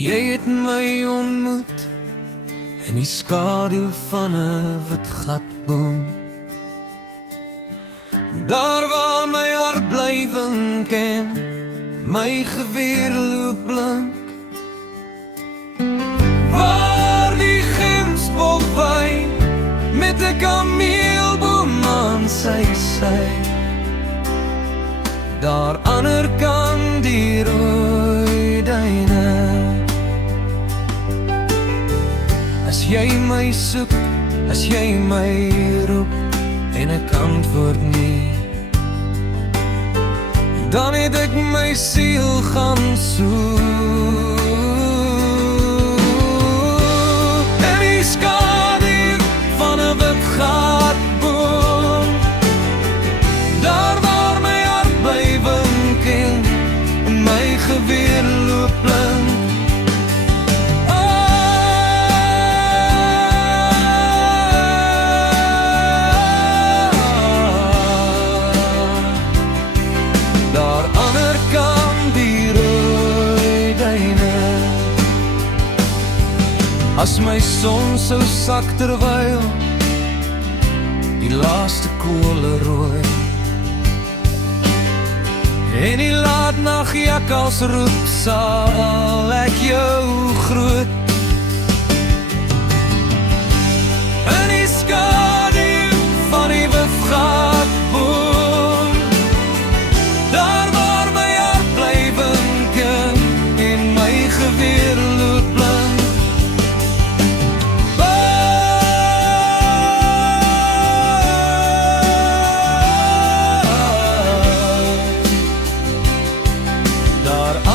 Jy het my ontmoet in die skaduw van 'n wit gatboom, daar waar my hart bly wink en my geweer loop blink, waar die gemsbok waai met 'n kameelboom aan sy sy, daar ander kant die rooi duine. As jy my soek, as jy my roep en ek antwoord nie, dan het ek my siel gaan soek. In die skaduw van 'n wit gatboom, daar waar my hart bly wink en my geweer loop blink, as my son sou sak terwyl die laaste kole rooi en die laatnagjakkals roep, sal ek jou groet. In die skaduw van die wit gatboom, daar waar my hart bly wink en my geweer loop blink,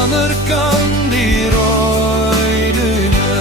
ander kant die rooi duine.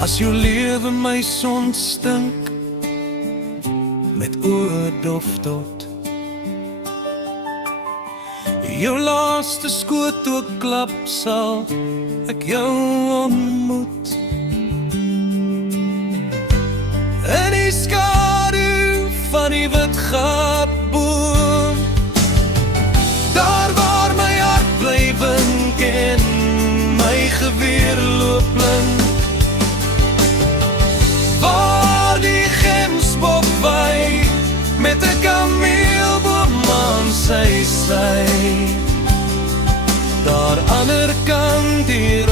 As jou lewe my son stink met oë dof tot jou laaste skoot ook klap, sal ek jou ontmoet. In die skaduw van die wit gatboom, daar waar my hart bly wink en my geweer loop blink, waar die gemsbok waai met 'n kameelboom aan sy sy, daar ander kant die